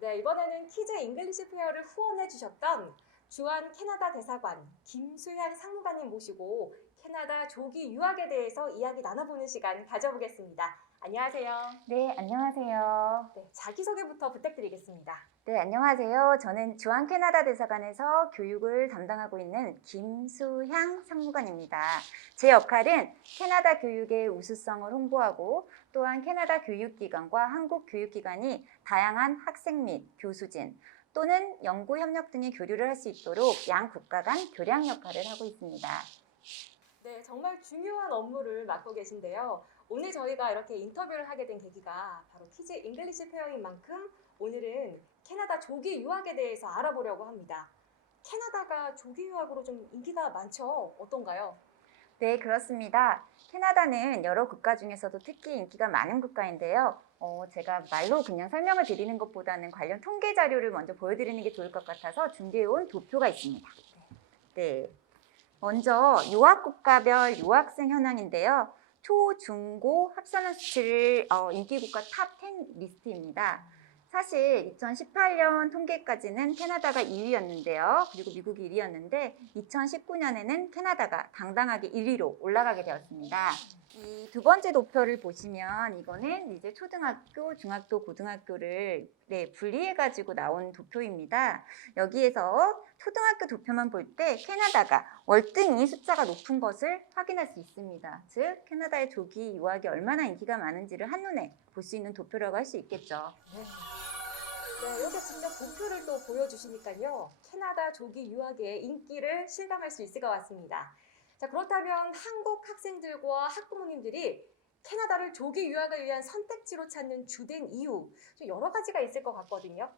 네, 이번에는 퀴즈 잉글리시 페어를 후원해 주셨던 주한 캐나다 대사관 김수향 상무관님 모시고 캐나다 조기 유학에 대해서 이야기 나눠보는 시간 가져보겠습니다. 안녕하세요. 네, 안녕하세요. 네, 자기소개부터 부탁드리겠습니다. 네, 안녕하세요. 저는 주한 캐나다 대사관에서 교육을 담당하고 있는 김수향 상무관입니다. 제 역할은 캐나다 교육의 우수성을 홍보하고 또한 캐나다 교육기관과 한국 교육기관이 다양한 학생 및 교수진 또는 연구 협력 등의 교류를 할 수 있도록 양 국가 간 교량 역할을 하고 있습니다. 네, 정말 중요한 업무를 맡고 계신데요. 오늘 저희가 이렇게 인터뷰를 하게 된 계기가 바로 퀴즈 잉글리시 페어인 만큼 오늘은 캐나다 조기 유학에 대해서 알아보려고 합니다. 캐나다가 조기 유학으로 좀 인기가 많죠? 어떤가요? 네, 그렇습니다. 캐나다는 여러 국가 중에서도 특히 인기가 많은 국가인데요. 제가 말로 그냥 설명을 드리는 것보다는 관련 통계 자료를 먼저 보여드리는 게 좋을 것 같아서 준비해온 도표가 있습니다. 네, 먼저 유학 국가별 유학생 현황인데요. 초, 중, 고 합산한 수치를 인기 국가 탑 10 리스트입니다. 사실 2018년 통계까지는 캐나다가 2위였는데요. 그리고 미국이 1위였는데 2019년에는 캐나다가 당당하게 1위로 올라가게 되었습니다. 이 두 번째 도표를 보시면 이거는 이제 초등학교, 중학교, 고등학교를 분리해가지고 나온 도표입니다. 여기에서 초등학교 도표만 볼 때 캐나다가 월등히 숫자가 높은 것을 확인할 수 있습니다. 즉 캐나다의 조기 유학이 얼마나 인기가 많은지를 한눈에 볼 수 있는 도표라고 할 수 있겠죠. 네, 이렇게 직접 도표를 또 보여주시니까요. 캐나다 조기 유학의 인기를 실감할 수 있을 것 같습니다. 자, 그렇다면 한국 학생들과 학부모님들이 캐나다를 조기 유학을 위한 선택지로 찾는 주된 이유, 좀 여러 가지가 있을 것 같거든요.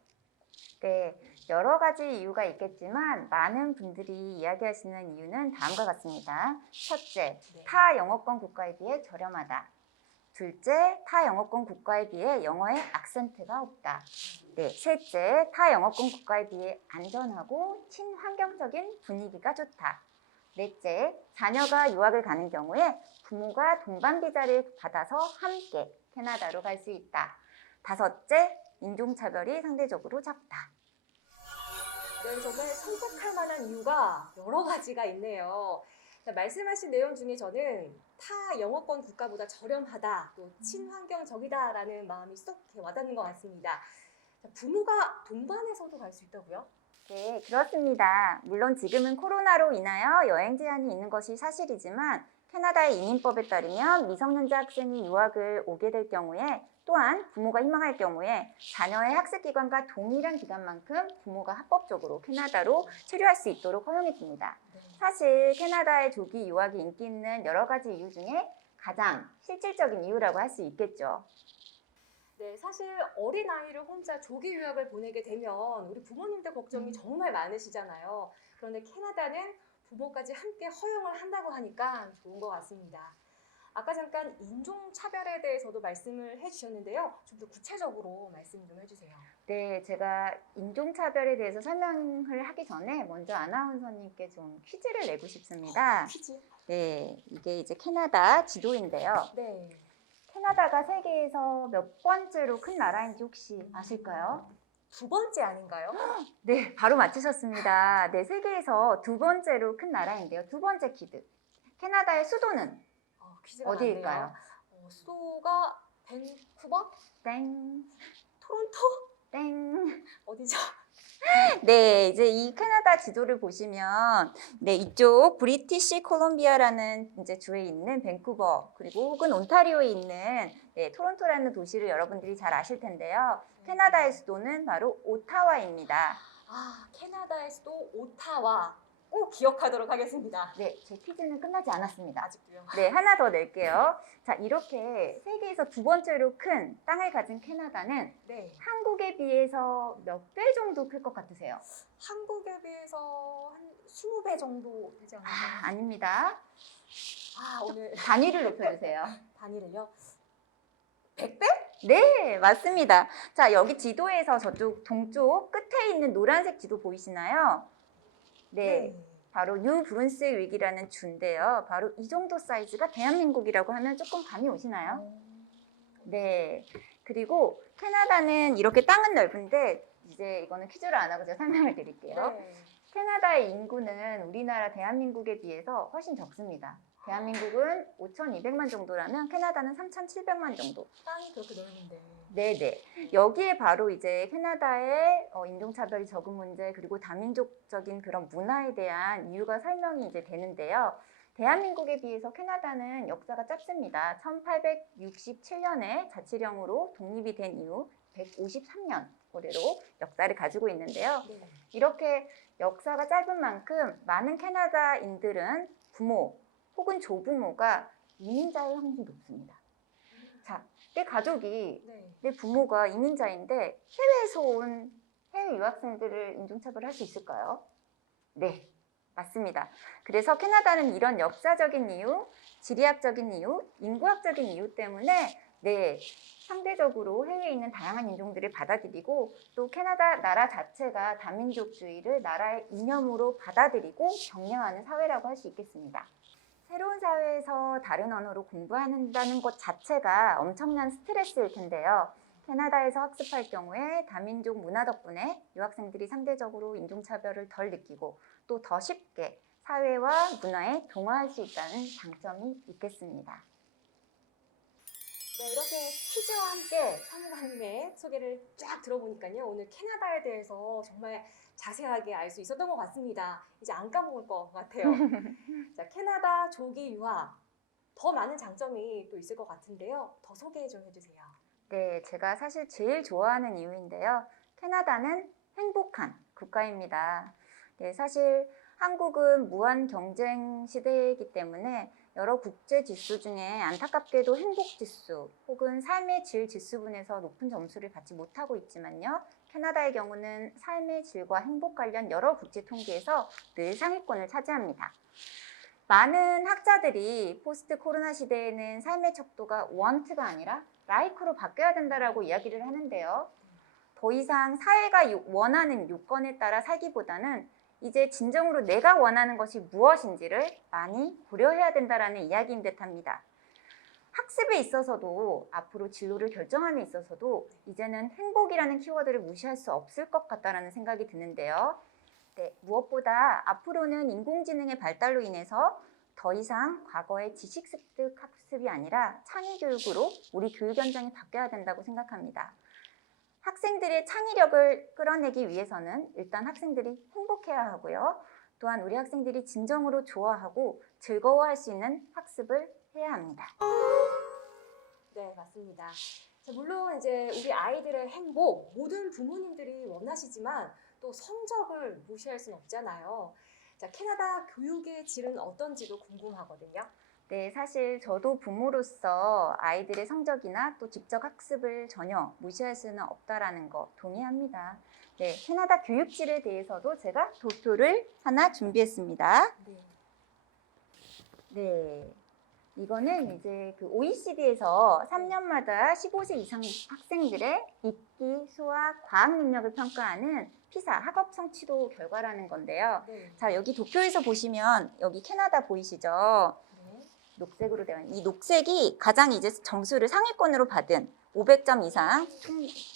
네, 여러 가지 이유가 있겠지만 많은 분들이 이야기하시는 이유는 다음과 같습니다. 첫째, 타 영어권 국가에 비해 저렴하다. 둘째, 타 영어권 국가에 비해 영어의 악센트가 없다. 네, 셋째, 타 영어권 국가에 비해 안전하고 친환경적인 분위기가 좋다. 넷째, 자녀가 유학을 가는 경우에 부모가 동반 비자를 받아서 함께 캐나다로 갈 수 있다. 다섯째, 인종차별이 상대적으로 적다. 네, 정말 선택할 만한 이유가 여러 가지가 있네요. 자, 말씀하신 내용 중에 저는 타 영어권 국가보다 저렴하다, 또 친환경적이다라는 마음이 쏙 이렇게 와닿는 것 같습니다. 자, 부모가 동반해서도 갈 수 있다고요? 네, 그렇습니다. 물론 지금은 코로나로 인하여 여행 제한이 있는 것이 사실이지만 캐나다의 이민법에 따르면 미성년자 학생이 유학을 오게 될 경우에 또한 부모가 희망할 경우에 자녀의 학습기관과 동일한 기간만큼 부모가 합법적으로 캐나다로 체류할 수 있도록 허용해 줍니다. 사실 캐나다의 조기 유학이 인기 있는 여러 가지 이유 중에 가장 실질적인 이유라고 할 수 있겠죠. 네, 사실 어린 아이를 혼자 조기 유학을 보내게 되면 우리 부모님들 걱정이 정말 많으시잖아요. 그런데 캐나다는 부모까지 함께 허용을 한다고 하니까 좋은 것 같습니다. 아까 잠깐 인종차별에 대해서도 말씀을 해주셨는데요. 좀 더 구체적으로 말씀 좀 해주세요. 네, 제가 인종차별에 대해서 설명을 하기 전에 먼저 아나운서님께 좀 퀴즈를 내고 싶습니다. 퀴즈? 네, 이게 이제 캐나다 지도인데요. 네. 캐나다가 세계에서 몇 번째로 큰 나라인지 혹시 아실까요? 두 번째 아닌가요? 네, 바로 맞추셨습니다. 네, 세계에서 두 번째로 큰 나라인데요. 두 번째 퀴즈. 캐나다의 수도는 퀴즈가 어디일까요? 많네요. 수도가 밴쿠버? 땡, 토론토? 땡. 어디죠? 네, 이제 이 캐나다 지도를 보시면, 네, 이쪽 브리티시 콜롬비아라는 이제 주에 있는 밴쿠버, 그리고 혹은 온타리오에 있는 토론토라는 도시를 여러분들이 잘 아실 텐데요. 캐나다의 수도는 바로 오타와입니다. 캐나다의 수도 오타와. 꼭 기억하도록 하겠습니다. 네, 제 퀴즈는 끝나지 않았습니다. 아직도요? 네, 하나 더 낼게요. 자, 이렇게 세계에서 두 번째로 큰 땅을 가진 캐나다는 한국에 비해서 몇 배 정도 클 것 같으세요? 한국에 비해서 한 20배 정도 되지 않나요? 아닙니다. 오늘 단위를 높여주세요. 단위를요? 100배? 네, 맞습니다. 자, 여기 지도에서 저쪽 동쪽 끝에 있는 노란색 지도 보이시나요? 네. 바로 뉴 브룬스윅 위기라는 주인데요. 바로 이 정도 사이즈가 대한민국이라고 하면 조금 감이 오시나요? 네. 그리고 캐나다는 이렇게 땅은 넓은데 이제 이거는 퀴즈를 안 하고 제가 설명을 드릴게요. 네. 캐나다의 인구는 우리나라 대한민국에 비해서 훨씬 적습니다. 대한민국은 5,200만 정도라면 캐나다는 3,700만 정도. 땅이 그렇게 넓은데. 네네. 여기에 바로 이제 캐나다의 인종차별이 적은 문제 그리고 다민족적인 그런 문화에 대한 이유가 설명이 이제 되는데요. 대한민국에 비해서 캐나다는 역사가 짧습니다. 1867년에 자치령으로 독립이 된 이후 153년 고래로 역사를 가지고 있는데요. 네. 이렇게 역사가 짧은 만큼 많은 캐나다인들은 부모 혹은 조부모가 이민자의 확률이 높습니다. 자, 내 가족이 네. 내 부모가 이민자인데 해외에서 온 해외 유학생들을 인종차별할 수 있을까요? 네, 맞습니다. 그래서 캐나다는 이런 역사적인 이유, 지리학적인 이유, 인구학적인 이유 때문에 네, 상대적으로 해외에 있는 다양한 인종들을 받아들이고 또 캐나다 나라 자체가 다민족주의를 나라의 이념으로 받아들이고 경영하는 사회라고 할 수 있겠습니다. 새로운 사회에서 다른 언어로 공부한다는 것 자체가 엄청난 스트레스일 텐데요. 캐나다에서 학습할 경우에 다민족 문화 덕분에 유학생들이 상대적으로 인종차별을 덜 느끼고 또 더 쉽게 사회와 문화에 동화할 수 있다는 장점이 있겠습니다. 네, 이렇게 퀴즈와 함께 사무관님의 소개를 쫙 들어보니까요. 오늘 캐나다에 대해서 정말 자세하게 알 수 있었던 것 같습니다. 이제 안 까먹을 것 같아요. 자, 캐나다 조기 유학. 더 많은 장점이 또 있을 것 같은데요. 더 소개 좀 해주세요. 네, 제가 사실 제일 좋아하는 이유인데요. 캐나다는 행복한 국가입니다. 네, 사실 한국은 무한 경쟁 시대이기 때문에 여러 국제 지수 중에 안타깝게도 행복 지수 혹은 삶의 질 지수분에서 높은 점수를 받지 못하고 있지만요. 캐나다의 경우는 삶의 질과 행복 관련 여러 국제 통계에서 늘 상위권을 차지합니다. 많은 학자들이 포스트 코로나 시대에는 삶의 척도가 want가 아니라 like로 바뀌어야 된다라고 이야기를 하는데요. 더 이상 사회가 원하는 요건에 따라 살기보다는 이제 진정으로 내가 원하는 것이 무엇인지를 많이 고려해야 된다라는 이야기인 듯합니다. 학습에 있어서도 앞으로 진로를 결정함에 있어서도 이제는 행복이라는 키워드를 무시할 수 없을 것 같다라는 생각이 드는데요. 네, 무엇보다 앞으로는 인공지능의 발달로 인해서 더 이상 과거의 지식 습득 학습이 아니라 창의 교육으로 우리 교육 현장이 바뀌어야 된다고 생각합니다. 학생들의 창의력을 끌어내기 위해서는 일단 학생들이 행복해야 하고요. 또한 우리 학생들이 진정으로 좋아하고 즐거워할 수 있는 학습을 해야 합니다. 네, 맞습니다. 자, 물론 이제 우리 아이들의 행복, 모든 부모님들이 원하시지만 또 성적을 무시할 수는 없잖아요. 자, 캐나다 교육의 질은 어떤지도 궁금하거든요. 네, 사실 저도 부모로서 아이들의 성적이나 또 직접 학습을 전혀 무시할 수는 없다라는 거 동의합니다. 네, 캐나다 교육질에 대해서도 제가 도표를 하나 준비했습니다. 네. 네, 이거는 이제 그 OECD에서 3년마다 15세 이상 학생들의 읽기, 수학, 과학 능력을 평가하는 피사 학업 성취도 결과라는 건데요. 네. 자, 여기 도표에서 보시면 여기 캐나다 보이시죠? 네. 녹색으로 되어 있는 이 녹색이 가장 이제 점수를 상위권으로 받은 500점 이상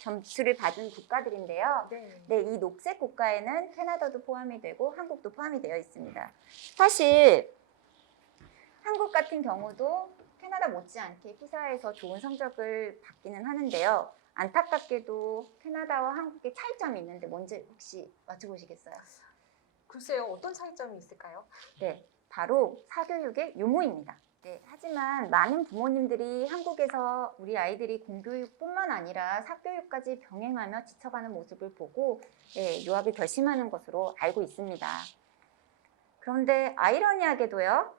점수를 받은 국가들인데요. 네. 네, 이 녹색 국가에는 캐나다도 포함이 되고 한국도 포함이 되어 있습니다. 사실 한국 같은 경우도 캐나다 못지않게 피사에서 좋은 성적을 받기는 하는데요. 안타깝게도 캐나다와 한국의 차이점이 있는데 뭔지 혹시 맞춰보시겠어요? 글쎄요, 어떤 차이점이 있을까요? 네, 바로 사교육의 유무입니다. 네, 하지만 많은 부모님들이 한국에서 우리 아이들이 공교육뿐만 아니라 사교육까지 병행하며 지쳐가는 모습을 보고 유학을 결심하는 것으로 알고 있습니다. 그런데 아이러니하게도요.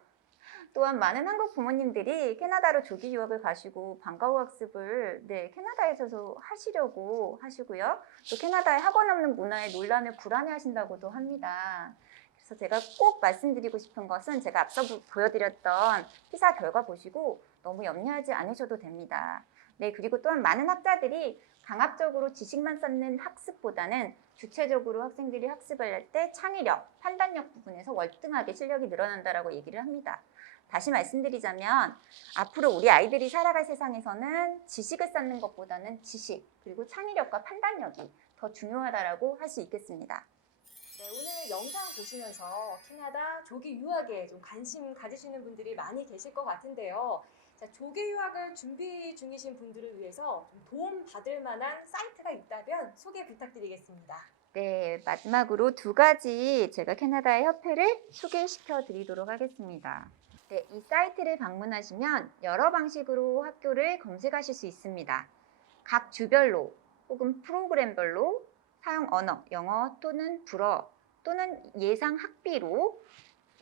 또한 많은 한국 부모님들이 캐나다로 조기 유학을 가시고 방과 후 학습을 캐나다에서도 하시려고 하시고요. 또 캐나다의 학원 없는 문화에 놀라며 불안해하신다고도 합니다. 그래서 제가 꼭 말씀드리고 싶은 것은 제가 앞서 보여드렸던 피사 결과 보시고 너무 염려하지 않으셔도 됩니다. 네, 그리고 또한 많은 학자들이 강압적으로 지식만 쌓는 학습보다는 주체적으로 학생들이 학습을 할 때 창의력, 판단력 부분에서 월등하게 실력이 늘어난다라고 얘기를 합니다. 다시 말씀드리자면 앞으로 우리 아이들이 살아갈 세상에서는 지식을 쌓는 것보다는 지식, 그리고 창의력과 판단력이 더 중요하다라고 할 수 있겠습니다. 네, 오늘 영상 보시면서 캐나다 조기 유학에 좀 관심 가지시는 분들이 많이 계실 것 같은데요. 자, 조기 유학을 준비 중이신 분들을 위해서 좀 도움 받을 만한 사이트가 있다면 소개 부탁드리겠습니다. 네, 마지막으로 두 가지 제가 캐나다의 협회를 소개시켜 드리도록 하겠습니다. 네, 이 사이트를 방문하시면 여러 방식으로 학교를 검색하실 수 있습니다. 각 주별로 혹은 프로그램별로 사용 언어, 영어 또는 불어 또는 예상 학비로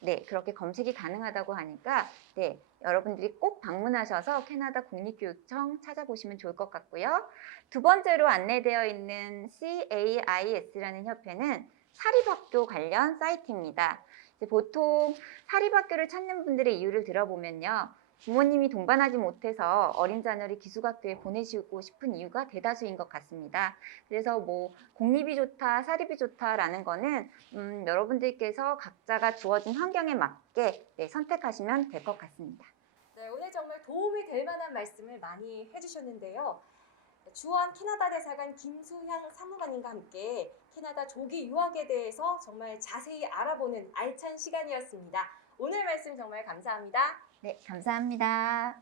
네, 그렇게 검색이 가능하다고 하니까 네, 여러분들이 꼭 방문하셔서 캐나다 국립교육청 찾아보시면 좋을 것 같고요. 두 번째로 안내되어 있는 CAIS라는 협회는 사립학교 관련 사이트입니다. 이제 보통 사립학교를 찾는 분들의 이유를 들어보면요. 부모님이 동반하지 못해서 어린 자녀를 기숙학교에 보내시고 싶은 이유가 대다수인 것 같습니다. 그래서 뭐 공립이 좋다, 사립이 좋다라는 거는 여러분들께서 각자가 주어진 환경에 맞게 네, 선택하시면 될 것 같습니다. 네, 오늘 정말 도움이 될 만한 말씀을 많이 해주셨는데요. 주한 캐나다 대사관 김수향 사무관님과 함께 캐나다 조기 유학에 대해서 정말 자세히 알아보는 알찬 시간이었습니다. 오늘 말씀 정말 감사합니다. 네, 감사합니다.